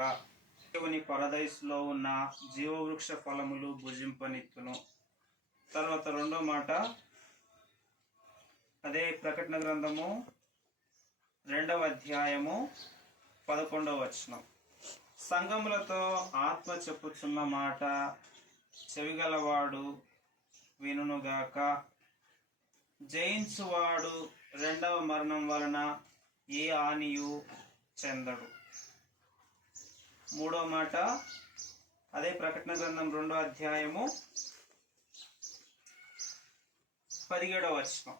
దేవుని పరదైసులో ఉన్న జీవవృక్ష ఫలములు భుజింపనిత్తును. తర్వాత రెండో మాట, అదే ప్రకటన గ్రంథము 2వ అధ్యాయము 11వ వచనం. సంఘములతో ఆత్మ చెప్పుచున్న మాట చెవిగలవాడు వినుగాక. జయించువాడు రెండవ మరణం వలన ఏ హానియు చెందడు. మూడో మాట, అదే ప్రకటన గ్రంథం 2వ అధ్యాయము 17వ వచనం.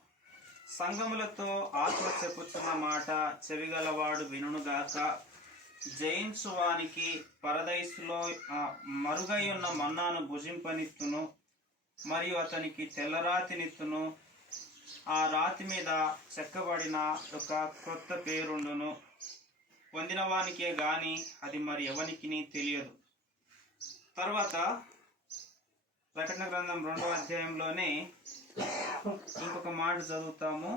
సంఘములతో ఆత్మ చెప్పుచున్న మాట చెవిగలవాడు వినుగాక. జయించువానికి పరదైసులో మరుగై ఉన్న మన్నాను భుజింపనిత్తును, మరియు అతనికి తెల్లరాతినిత్తును. ఆ రాతి మీద చెక్కబడిన ఒక క్రొత్త పేరుండును. పొందినవానికే గాని అది మరి ఎవనికి తెలియదు. తర్వాత ప్రకటన గ్రంథం 2వ అధ్యాయంలోనే ఇంకొక మాట చదువుతాము.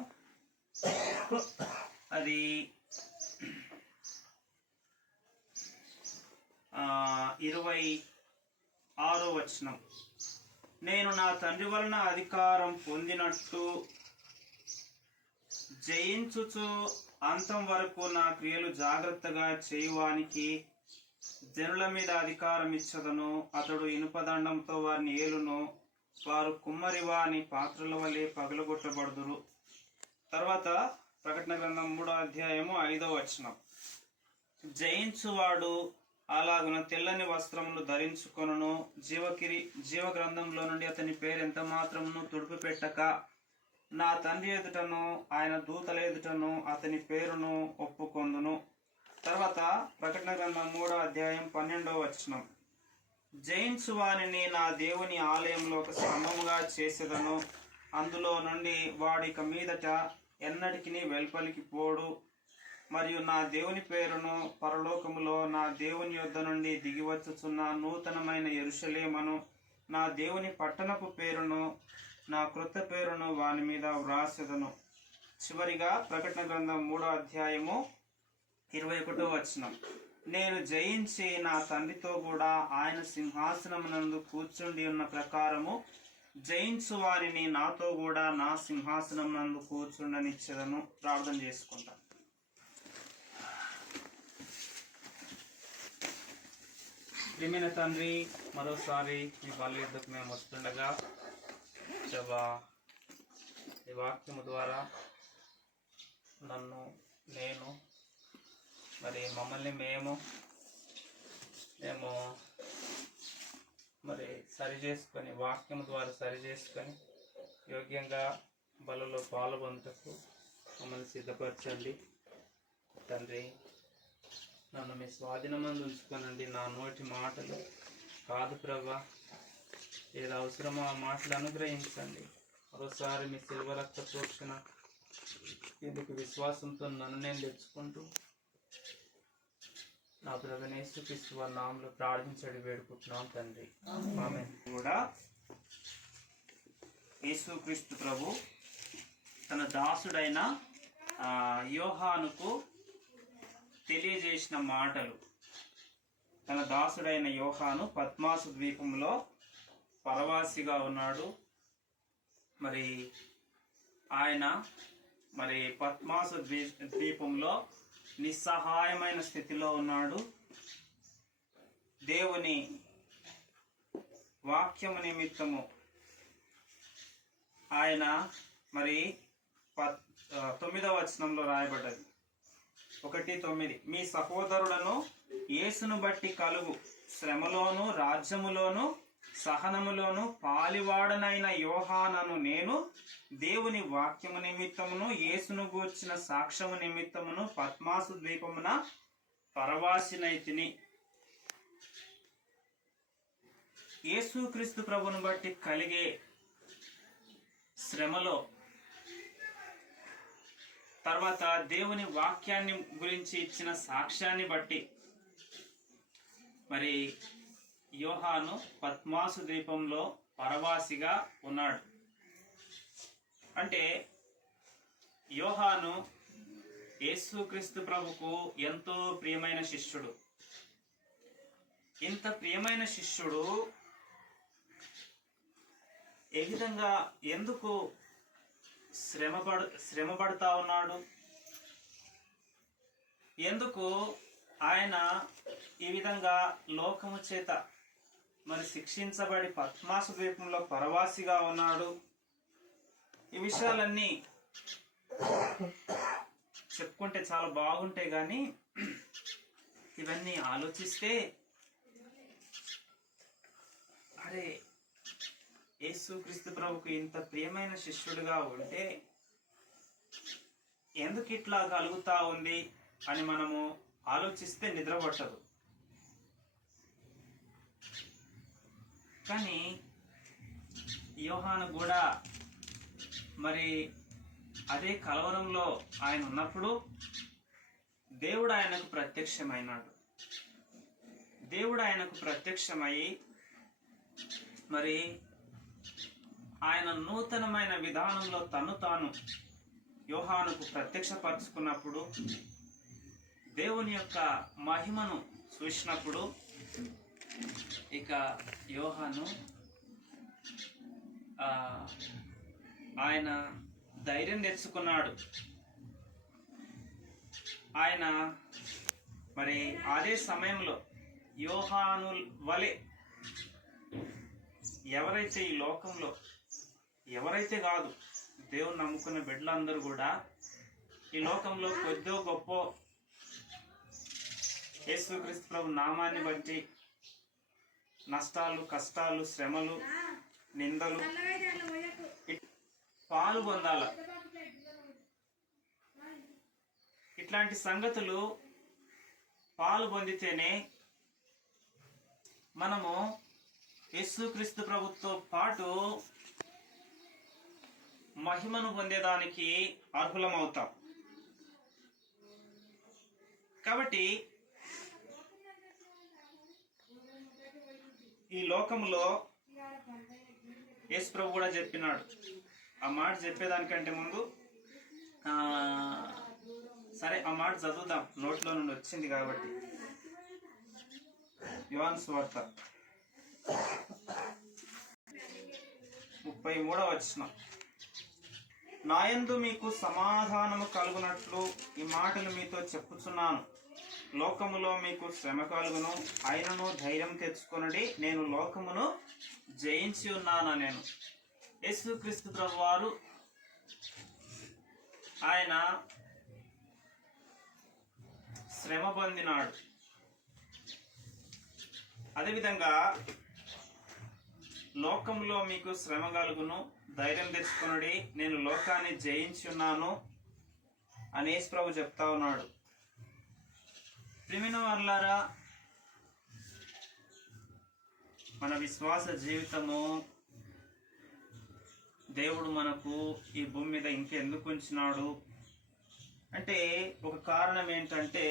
అది 26వ వచనం. నేను నా తండ్రి వలన అధికారం పొందినట్టు జయించుచు అంతం వరకు నా క్రియలు జాగ్రత్తగా చేయువానికి జనుల మీద అధికారం ఇచ్చదను. అతడు ఇనుపదండంతో వారిని ఏలును. వారు కుమ్మరివాని పాత్రల వలె పగలగొట్టబడుదురు. తర్వాత ప్రకటన గ్రంథం 3వ అధ్యాయము 5వ వచనం. జయించువాడు అలాగున తెల్లని వస్త్రములు ధరించుకొనును. జీవ గ్రంథంలో నుండి అతని పేరు ఎంత మాత్రమును తుడిపి పెట్టక నా తండ్రి ఎదుటను ఆయన దూతల ఎదుటను అతని పేరును ఒప్పుకొందును. తర్వాత ప్రకటన గ్రంథం 3వ అధ్యాయం 12వ వచనం. జయించు వానిని నా దేవుని ఆలయంలో ఒక స్తంభముగా చేసేదను. అందులో నుండి వాడిక మీదట ఎన్నటికి వెలుపలికి పోడు. మరియు నా దేవుని పేరును పరలోకములో నా దేవుని యొద్ద నుండి దిగివచ్చుచున్న నూతనమైన యెరూషలేమును, నా దేవుని పట్టణపు పేరును, నా క్రొత్త పేరును వాని మీద వ్రాసెదను. చివరిగా ప్రకటన గ్రంథం 3వ అధ్యాయము 21వ వచనం. నేను జయించి నా తండ్రితో కూడా ఆయన సింహాసనమునందు కూర్చుండి ఉన్న ప్రకారము జయించు వారిని నాతో కూడా నా సింహాసనం నందు కూర్చుండనిచ్చేదను. ప్రార్థన చేసుకుంటాను. ప్రియమైన తండ్రి, మరోసారి మీ బల్ల యుద్ధకు మేము వస్తుండగా ఈ వాక్యము ద్వారా నేను మరి మమ్మల్ని మేము మరి సరి చేసుకొని, వాక్యము ద్వారా సరి చేసుకొని యోగ్యంగా బలలో పాల్గొందుటకు మమ్మల్ని సిద్ధపరచండి తండ్రి. నన్ను మీ స్వాధీనమందు ఉంచుకోనండి. నా నోటి మాటలు కాదు ప్రభా, ఏది అవసరమో ఆ మాటలు అనుగ్రహించండి. మరోసారి మీ శిల్వ రక్త ప్రోక్షణ ఇందుకు విశ్వాసంతో నన్ను నేను తెచ్చుకుంటూ నా ప్రభువైన యేసుక్రీస్తు వారి నామములో ప్రార్థించడి వేడుకుంటున్నాం తండ్రి, ఆమేన్. కూడా యేసుక్రీస్తు ప్రభు తన దాసుడైన యోహానుకు తెలియజేసిన మాటలు. తన దాసుడైన యోహాను పద్మాసు ద్వీపంలో పరవాసిగా ఉన్నాడు. మరి ఆయన పద్మాసు ద్వీపంలో నిస్సహాయమైన స్థితిలో ఉన్నాడు. దేవుని వాక్యము నిమిత్తము ఆయన 9వ వచనంలో రాయబడ్డది, 1:9. మీ సహోదరులను యేసును బట్టి కలుగు శ్రమలోను రాజ్యములోను సహనములోను పాలివాడనైన యోహానను నేను దేవుని వాక్యము నిమిత్తమును యేసును గూర్చిన సాక్ష్యము నిమిత్తమును పద్మాసు ద్వీపమున పరవాసినైతిని. యేసుక్రీస్తు ప్రభును బట్టి కలిగే శ్రమలో, తర్వాత దేవుని వాక్యాన్ని గురించి ఇచ్చిన సాక్ష్యాన్ని బట్టి మరి యోహాను పద్మాసు ద్వీపంలో పరవాసిగా ఉన్నాడు. అంటే యోహాను యేసుక్రీస్తు ప్రభుకు ఎంతో ప్రియమైన శిష్యుడు. ఇంత ప్రియమైన శిష్యుడు ఏ విధంగా ఎందుకు శ్రమపడుతా ఉన్నాడు? ఎందుకు ఆయన ఈ విధంగా లోకము చేత మరి శిక్షించబడి పద్మాసు ద్వీపంలో పరవాసిగా ఉన్నాడు? ఈ విషయాలన్నీ చెప్పుకుంటే చాలా బాగుంటాయి, కానీ ఇవన్నీ ఆలోచిస్తే అరే, యేసుక్రీస్తు ప్రభుకు ఇంత ప్రియమైన శిష్యుడిగా ఉంటే ఎందుకు ఇట్లా కలుగుతా ఉంది అని మనము ఆలోచిస్తే నిద్ర పట్టదు. కానీ యోహాను కూడా మరి అదే కలవరంలో ఆయన ఉన్నప్పుడు దేవుడు ఆయనకు ప్రత్యక్షమైనాడు. దేవుడు ఆయనకు ప్రత్యక్షమై మరి ఆయన నూతనమైన విధానంలో తాను యోహానుకు ప్రత్యక్షపరుచుకున్నప్పుడు, దేవుని యొక్క మహిమను చూసినప్పుడు ఇక యోహాను ఆయన ధైర్యం తెచ్చుకున్నాడు. ఆయన మరి అదే సమయంలో యోహాను వలె ఎవరైతే ఈ లోకంలో ఎవరైతే కాదు దేవుని నమ్ముకున్న బిడ్డలందరూ కూడా ఈ లోకంలో కొద్దో గొప్ప యేసుక్రీస్తు ప్రభు నామాన్ని బట్టి నష్టాలు, కష్టాలు, శ్రమలు, నిందలు పాలు పొందాల. ఇట్లాంటి సంగతులు పాలు పొందితేనే మనము యేసుక్రీస్తు ప్రభుతో పాటు మహిమను పొందేదానికి అర్హులమవుతాం. కాబట్టి ఈ లోకంలో యేసు ప్రభు కూడా చెప్పినాడు. ఆ మాట చెప్పేదానికంటే ముందు సరే ఆ మాట చదువుదాం, నోట్లో నుండి వచ్చింది కాబట్టి. యోహాను సువార్త 33వ వచనం. నాయందు మీకు సమాధానము కలుగునట్లు ఈ మాటలు మీతో చెప్పుచున్నాను. లోకములో మీకు శ్రమ కలుగును, అయినను ధైర్యం తెచ్చుకొనుడి, నేను లోకమును జయించి ఉన్నాను. నేను యేసుక్రీస్తు ప్రభువారు ఆయన శ్రమ పొందినాడు. అదేవిధంగా లోకంలో మీకు శ్రమ కలుగును, ధైర్యం తెచ్చుకొనుడి, నేను లోకాన్ని జయించి ఉన్నాను అని యేసు ప్రభు చెప్తా ఉన్నాడు. ప్రియమైన వారలారా, మన విశ్వాస జీవితము దేవుడు మనకు ఈ భూమి మీద ఇంకెందుకు ఉంచినాడు అంటే ఒక కారణం ఏంటంటే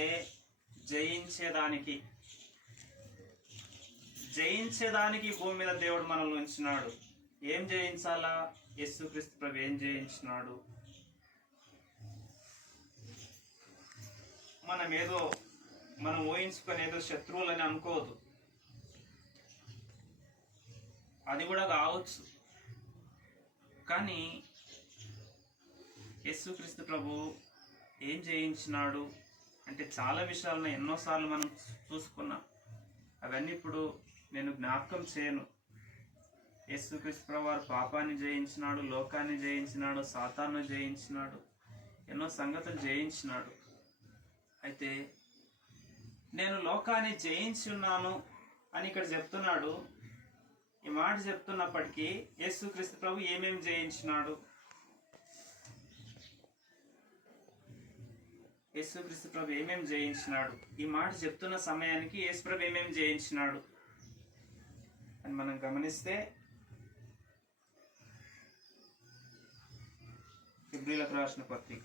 జయించేదానికి భూమి మీద దేవుడు మనల్ని ఉంచినాడు. ఏం జయించాలా? యేసుక్రీస్తు ప్రభు ఏం జయించినాడు? మనం ఊహించుకునేదో శత్రువులని అనుకోవద్దు, అది కూడా కావచ్చు. కానీ యేసుక్రీస్తు ప్రభు ఏం జయించినాడు అంటే చాలా విషయాలను ఎన్నోసార్లు మనం చూసుకున్నాం. అవన్నీ ఇప్పుడు నేను జ్ఞాపకం చేయను. యేసుక్రీస్తు ప్రభు వారు పాపాన్ని జయించినాడు, లోకాన్ని జయించినాడు, సాతాను జయించినాడు, ఎన్నో సంగతులు జయించినాడు. అయితే నేను లోకాన్ని జయించి ఉన్నాను అని ఇక్కడ చెప్తున్నాడు. ఈ మాట చెప్తున్నప్పటికీ యేసుక్రీస్తు ప్రభు ఏమేమి జయించినాడు? యేసుక్రీస్తు ప్రభు ఏమేమి జయించినాడు? ఈ మాట చెప్తున్న సమయానికి యేసు ప్రభు ఏమేమి జయించినాడు అని మనం గమనిస్తే హెబ్రీయులకు రాసిన పత్రిక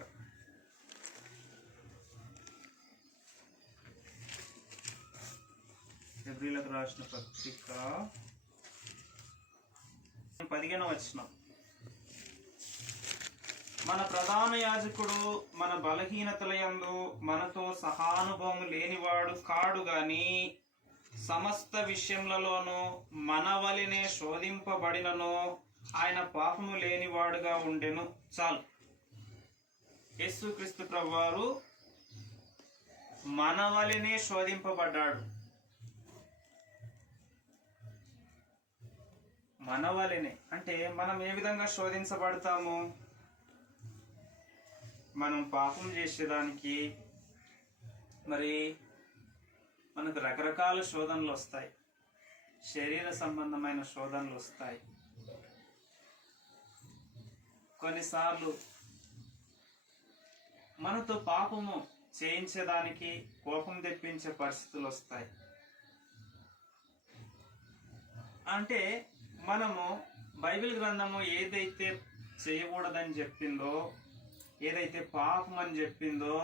15వ వచనం. మన ప్రధాన యాజకుడు మన బలహీనతల యందు మనతో సహానుభవం లేనివాడు కాడు గాని సమస్త విషయములలోనూ మన వలెనే శోధింపబడినను ఆయన పాపము లేనివాడుగా ఉండెను. చాలు. యేసుక్రీస్తు ప్రభువారు మన వలెనే శోధింపబడ్డాడు. మన వలెనే అంటే మనం ఏ విధంగా శోధించబడతాము? మనం పాపం చేసేదానికి మరి మనకు రకరకాల శోధనలు వస్తాయి. శరీర సంబంధమైన శోధనలు వస్తాయి. కొన్నిసార్లు మనతో పాపము చేయించేదానికి కోపం తెప్పించే పరిస్థితులు వస్తాయి. అంటే మనము బైబిల్ గ్రంథము ఏదైతే చేయకూడదని చెప్పిందో, ఏదైతే పాపం అని చెప్పిందో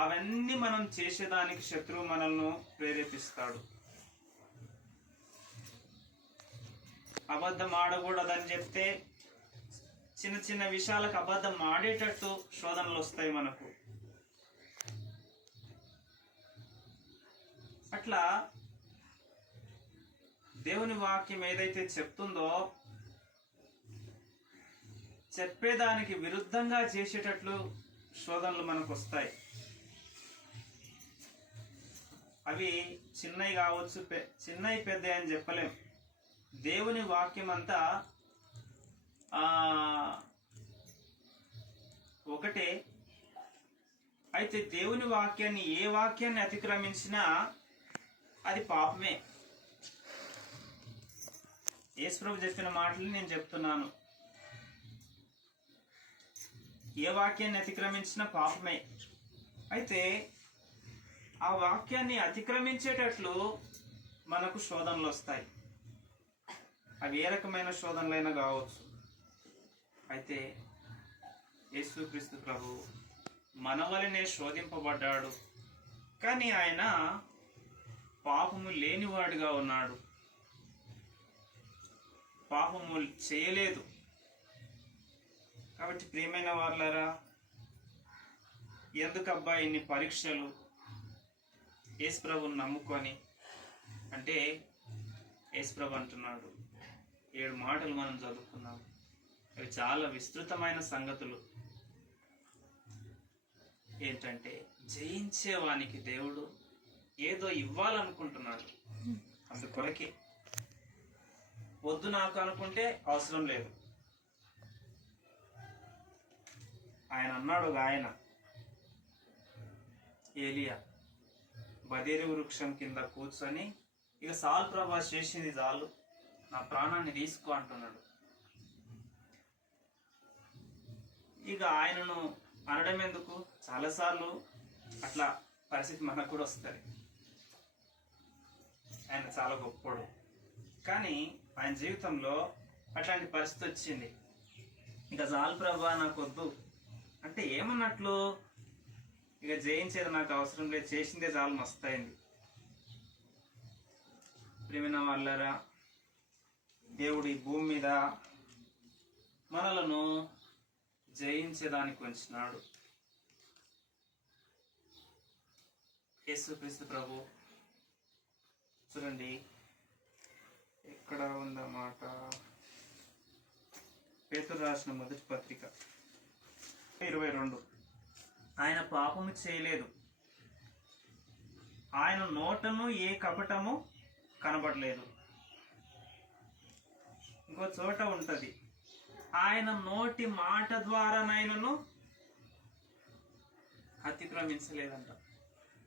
అవన్నీ మనం చేసేదానికి శత్రువు మనల్ని ప్రేరేపిస్తాడు. అబద్ధం ఆడకూడదని చెప్తే చిన్న చిన్న విషయాలకు అబద్ధం ఆడేటట్టు శోధనలు వస్తాయి మనకు. అట్లా దేవుని వాక్యం ఏదైతే చెప్తుందో చెప్పేదానికి విరుద్ధంగా చేసేటట్లు శోధనలు మనకు వస్తాయి. అవి చిన్నవి కావచ్చు, చిన్నవి పెద్దవి అని చెప్పలేం. దేవుని వాక్యం అంతా ఒకటే. అయితే దేవుని వాక్యాన్ని ఏ వాక్యాన్ని అతిక్రమించినా అది పాపమే. యేసుప్రభు చెప్పిన మాటలు నేను చెప్తున్నాను. ఏ వాక్యాన్ని అతిక్రమించినా పాపమే. అయితే ఆ వాక్యాన్ని అతిక్రమించేటట్లు మనకు శోధనలు వస్తాయి. అవి ఏ రకమైన శోధనలైనా కావచ్చు. అయితే యేసుక్రీస్తు ప్రభు మన వలనే శోధింపబడ్డాడు, కానీ ఆయన పాపము లేనివాడుగా ఉన్నాడు. పాపము చేయలేదు. కాబట్టి ప్రియమైన వాళ్ళారా, ఎందుకబ్బా ఇన్ని పరీక్షలు యేసుప్రభుని నమ్ముకొని అంటే యేసుప్రభు అంటున్నాడు. 7 మాటలు మనం చదువుకున్నాం. అవి చాలా విస్తృతమైన సంగతులు. ఏంటంటే జయించేవానికి దేవుడు ఏదో ఇవ్వాలనుకుంటున్నాడు. అందుకొరకే వద్దు నాకు అనుకుంటే అవసరం లేదు. ఆయన అన్నాడు, ఆయన ఏలియా బదేరు వృక్షం కింద కూర్చొని ఇక సాల్ ప్రభా చేసింది చాలు, నా ప్రాణాన్ని తీసుకో అంటున్నాడు. ఇక ఆయనను అనడం ఎందుకు? చాలాసార్లు అట్లా పరిస్థితి మనకు కూడా వస్తుంది. ఆయన చాలా గొప్పోడు, కానీ ఆయన జీవితంలో అట్లాంటి పరిస్థితి వచ్చింది. ఇక చాలు ప్రభా నాకు వద్దు అంటే ఏమన్నట్లు? ఇక జయించేది నాకు అవసరం లేదు, చేసిందే చాలు, మస్తయింది. ప్రియమైన వాళ్ళారా, దేవుడు ఈ భూమి మీద మనలను జయించేదానికి ఉంచినాడు. యేసుక్రీస్తు ప్రభు చూడండి, ఎక్కడ ఉందన్నమాట, పేతురు రాసిన మొదటి పత్రిక 22. ఆయన పాపము చేయలేదు, ఆయన నోటను ఏ కపటము కనబడలేదు. ఇంకో చోట ఉంటది, ఆయన నోటి మాట ద్వారానైనను అతిక్రమించలేదంట.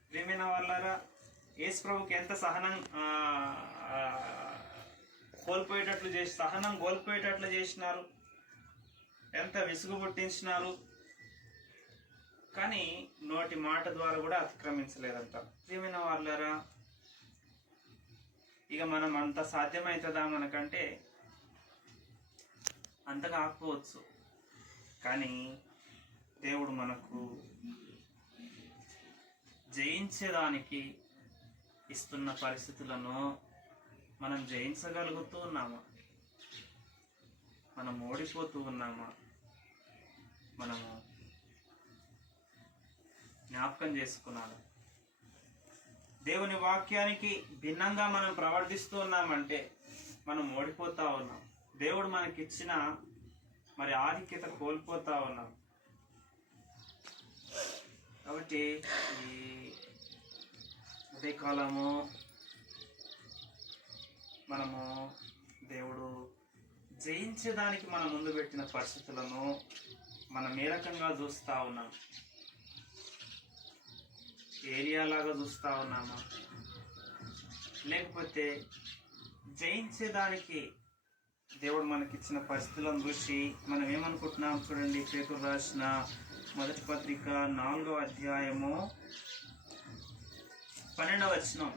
ప్రియమైన వాళ్ళారా, యేసు ప్రభుకి ఎంత సహనం కోల్పోయేటట్లు చేసినారు, ఎంత విసుగు పుట్టించినారు, కానీ నోటి మాట ద్వారా కూడా అతిక్రమించలేదంట. ప్రియమైన వాళ్ళారా, ఇక మనం అంత సాధ్యమవుతుందా మనకంటే? అంత కాకపోవచ్చు, కానీ దేవుడు మనకు జయించేదానికి ఇస్తున్న పరిస్థితులను మనం జయించగలుగుతూ ఉన్నామా? మనం ఓడిపోతూ ఉన్నామా? మనము జ్ఞాపకం చేసుకున్నాను. దేవుని వాక్యానికి భిన్నంగా మనం ప్రవర్తిస్తూ ఉన్నామంటే మనం ఓడిపోతా ఉన్నాం. దేవుడు మనకిచ్చిన మరి ఆధిక్యత కోల్పోతా ఉన్నాం. కాబట్టి ఈ ఉదయకాలము మనము దేవుడు జయించడానికి మన ముందు పెట్టిన పరిస్థితులను మనం ఏ రకంగా చూస్తూ ఉన్నాం? ఏరియాలాగా చూస్తూ ఉన్నామా, లేకపోతే జయించేదానికి దేవుడు మనకిచ్చిన పరిస్థితులను చూసి మనం ఏమనుకుంటున్నాం? చూడండి, పేతురు రాసిన మొదటి పత్రిక 4వ అధ్యాయము 12వ వచనం.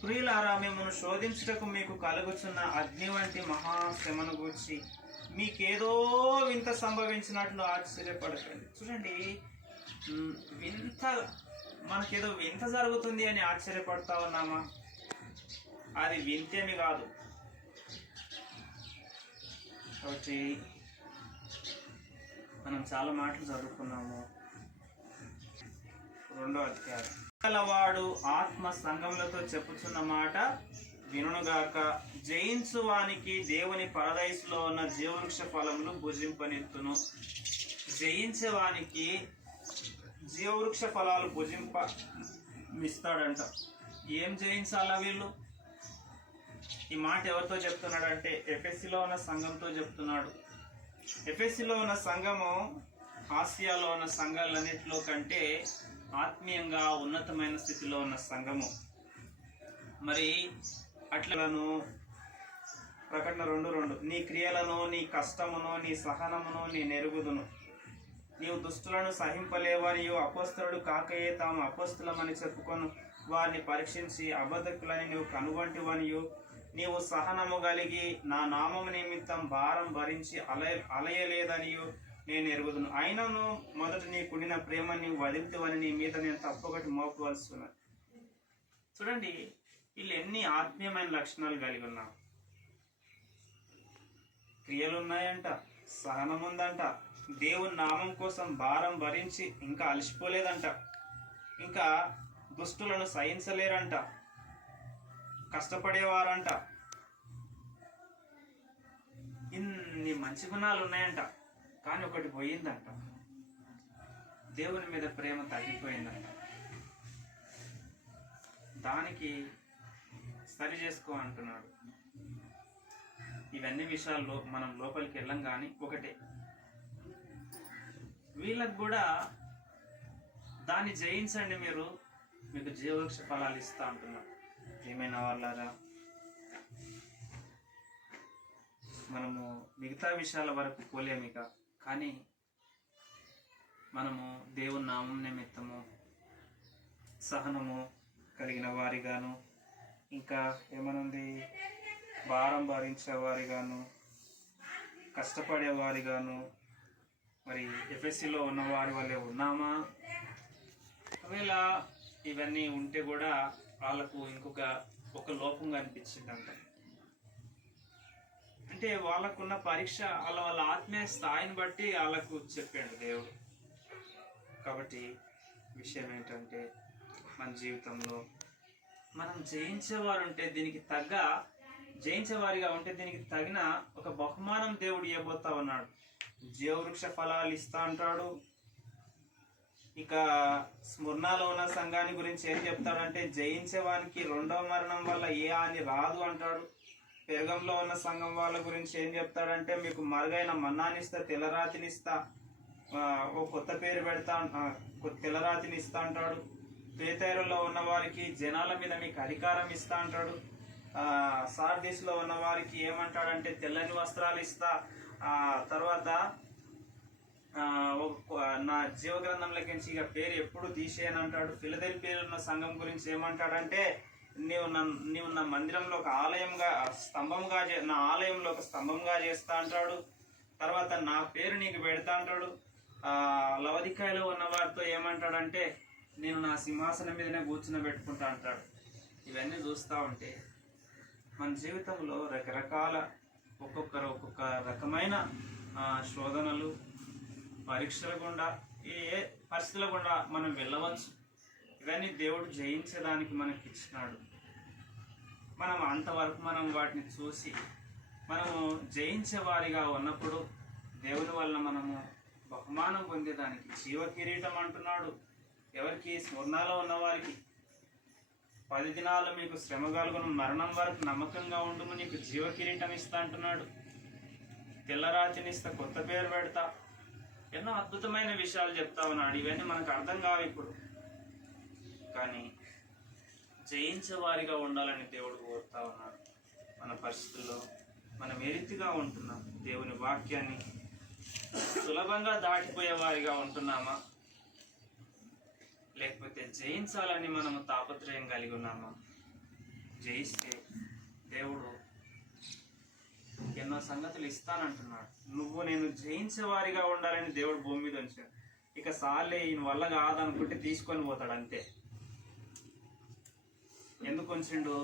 ప్రియులారా, మిమ్మల్ని శోధించుటకు మీకు కలుగుచున్న అగ్ని వంటి మహాశ్రమను గూర్చి మీకేదో వింత సంభవించినట్లు ఆశ్చర్యపడకండి. చూడండి, వింత మనకేదో వింత జరుగుతుంది అని ఆశ్చర్యపడతా ఉన్నామా? అది వింతేమి కాదు. కాబట్టి మనం చాలా మాటలు చదువుకున్నాము. 2వ అధ్యాయం. వాడు ఆత్మ సంఘములతో చెప్పుచున్న మాట వినుగాక, జయించు వానికి దేవుని పరదైసులో ఉన్న జీవవృక్ష ఫలములు భుజింపనెత్తును. జయించేవానికి జీవవృక్ష ఫలాలు భుజింపమిస్తాడంట. ఏం జయించాలా వీళ్ళు? ఈ మాట ఎవరితో చెప్తున్నాడంటే ఎఫెసీలో ఉన్న సంఘంతో చెప్తున్నాడు. ఎఫెసీలో ఉన్న సంఘము ఆసియాలో ఉన్న సంఘాలన్నింటిలో కంటే ఆత్మీయంగా ఉన్నతమైన స్థితిలో ఉన్న సంఘము. మరి అట్లను ప్రకటన 2:2, నీ క్రియలను, నీ కష్టమును, నీ సహనమును నీ నెరుగుదును. నీవు దుష్టులను సహింపలేవనియు, అపోస్తలుడు కాకయే తాము అపోస్తలమని చెప్పుకొను వారిని పరీక్షించి అబద్ధకులని నీవు కనుగొంటివనియు, నీవు సహనము కలిగి నా నామము నిమిత్తం భారం భరించి అలయలేదనియు నేను ఎరుగుదును. అయినను మొదట నీ కుడిన ప్రేమ నీవు వదిలితేవని నీ మీద నేను తప్పొకటి మోపవలసి ఉన్నది. చూడండి, వీళ్ళు ఎన్ని ఆత్మీయమైన లక్షణాలు కలిగి ఉన్నారు. క్రియలు ఉన్నాయంట, సహనం ఉందంట, దేవుని నామం కోసం భారం భరించి ఇంకా అలసిపోలేదంట, ఇంకా దుష్టులను సహించలేరంట, కష్టపడేవారంట. ఇన్ని మంచి గుణాలు ఉన్నాయంట. కానీ ఒకటి పోయిందంట, దేవుని మీద ప్రేమ తగ్గిపోయిందంట. దానికి సరి చేసుకో అంటున్నాడు. ఇవన్నీ విషయాల్లో మనం లోపలికి వెళ్ళం. కానీ ఒకటే, వీళ్ళకు కూడా దాన్ని జయించండి, మీకు జీవవృక్ష ఫలాలు ఇస్తా అంటున్నాడు. ఏమైనా వాళ్ళారా, మనము మిగతా విషయాల వరకు పోలేమిక. కానీ మనము దేవుని నామం నిమిత్తము సహనము కలిగిన వారిగాను, ఇంకా ఏమనుంది, భారం భరించేవారిగాను, కష్టపడేవారిగాను, మరి ఎఫ్ఎస్సిలో ఉన్న వారి వల్లే ఉన్నామా? ఒకవేళ ఇవన్నీ ఉంటే కూడా వాళ్ళకు ఒక లోపం కనిపించిందంట. అంటే వాళ్ళకున్న పరీక్ష వాళ్ళ ఆత్మీయ స్థాయిని బట్టి వాళ్ళకు చెప్పాడు దేవుడు. కాబట్టి విషయం ఏంటంటే, మన జీవితంలో మనం జయించేవారిగా ఉంటే దీనికి తగిన ఒక బహుమానం దేవుడు ఇవ్వబోతా ఉన్నాడు. జీవవృక్ష ఫలాలు ఇస్తా అంటాడు. ఇక స్మరణలో ఉన్న సంఘాన్ని గురించి ఏం చెప్తాడంటే, జయించేవానికి రెండవ మరణం వల్ల ఏ హాని రాదు అంటాడు. పెరగంలో ఉన్న సంఘం వాళ్ళ గురించి ఏం చెప్తాడంటే, మీకు మరుగైన మన్నానిస్తా, తెల్లరాతినిస్తా, ఓ కొత్త పేరు పెడతా, తెల్లరాతిని ఇస్తా అంటాడు. పేతైరులో ఉన్న వారికి జనాల మీద మీకు అధికారం ఇస్తా అంటాడు. సార్దీస్లో ఉన్న వారికి ఏమంటాడంటే, తెల్లని వస్త్రాలు ఇస్తా, తర్వాత నా జీవగ్రంథంలోకి ఇక పేరు ఎప్పుడు తీసేయనంటాడు. ఫిలదెల్ఫియాలో ఉన్న సంఘం గురించి ఏమంటాడంటే, నీవు నా మందిరంలో ఒక ఆలయంగా నా ఆలయంలో ఒక స్తంభంగా చేస్తా అంటాడు. తర్వాత నా పేరు నీకు పెడతా అంటాడు. లవదికాయలో ఉన్న వారితో ఏమంటాడంటే, నేను నా సింహాసనం మీదనే కూర్చుని అంటాడు. ఇవన్నీ చూస్తూ ఉంటే మన జీవితంలో రకరకాల ఒక్కొక్క రకమైన శోధనలు, పరీక్షల గుండా, ఏ పరిస్థితుల గుండా మనం వెళ్ళవచ్చు. ఇవన్నీ దేవుడు జయించడానికి మనకి ఇచ్చినాడు. మనం అంతవరకు మనం వాటిని చూసి మనము జయించే వారిగా ఉన్నప్పుడు దేవుని వల్ల మనము బహుమానం పొందేదానికి జీవ కిరీటం అంటున్నాడు. ఎవరికి? స్మరణలో ఉన్నవారికి. 10 దినాలు మీకు శ్రమ కలుగును, మరణం వరకు నమ్మకంగా ఉండుము, నీకు జీవ కిరీటం ఇస్తా అంటున్నాడు. తెల్లరాతినిస్తా, కొత్త పేరు పెడతా, ఎన్నో అద్భుతమైన విషయాలు చెప్తా ఉన్నాడు. ఇవన్నీ మనకు అర్థం కావు ఇప్పుడు, కానీ జయించే వారిగా ఉండాలని దేవుడు కోరుతా ఉన్నాడు. మన పరిస్థితుల్లో మనం ఏ రీతిగా ఉంటున్నాం? దేవుని వాక్యాన్ని సులభంగా దాటిపోయే వారిగా ఉంటున్నామా, లేకపోతే జయించాలని మనము తాపత్రయం కలిగి ఉన్నామా? జయిస్తే దేవుడు ఎన్నో సంగతులు ఇస్తానంటున్నాడు. నేను జయించే వారిగా ఉండాలని దేవుడు భూమి మీద ఉంచాడు. ఇక సార్లే ఈయన వల్ల కాదనుకుంటే తీసుకొని పోతాడు అంతే. ఎందుకు ఉంచిండు?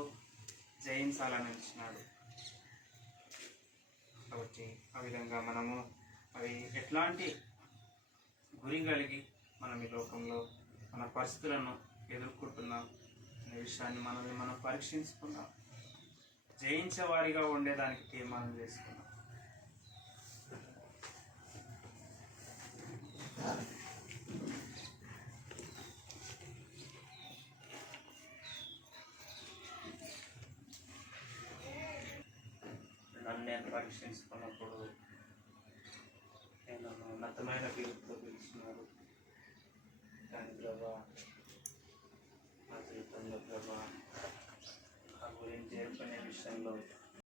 జయించాలని ఉంచినాడు. కాబట్టి ఆ విధంగా మనము అవి ఎట్లాంటి గురి కలిగి మనం ఈ లోకంలో మన పరిస్థితులను ఎదుర్కొంటున్నాం అనే విషయాన్ని మనం పరీక్షించుకుందాం. జయించే వారిగా ఉండేదానికి తీర్మానం చేసుకుందాం. నన్ను నేను పరీక్షించుకున్నప్పుడు నేను ఉన్నతమైన తీర్పుతో పిలిచినారు. కానీ ప్రభా, నా జీవితంలో ప్రభా, ఆ గురించి ఏర్పడే విషయంలో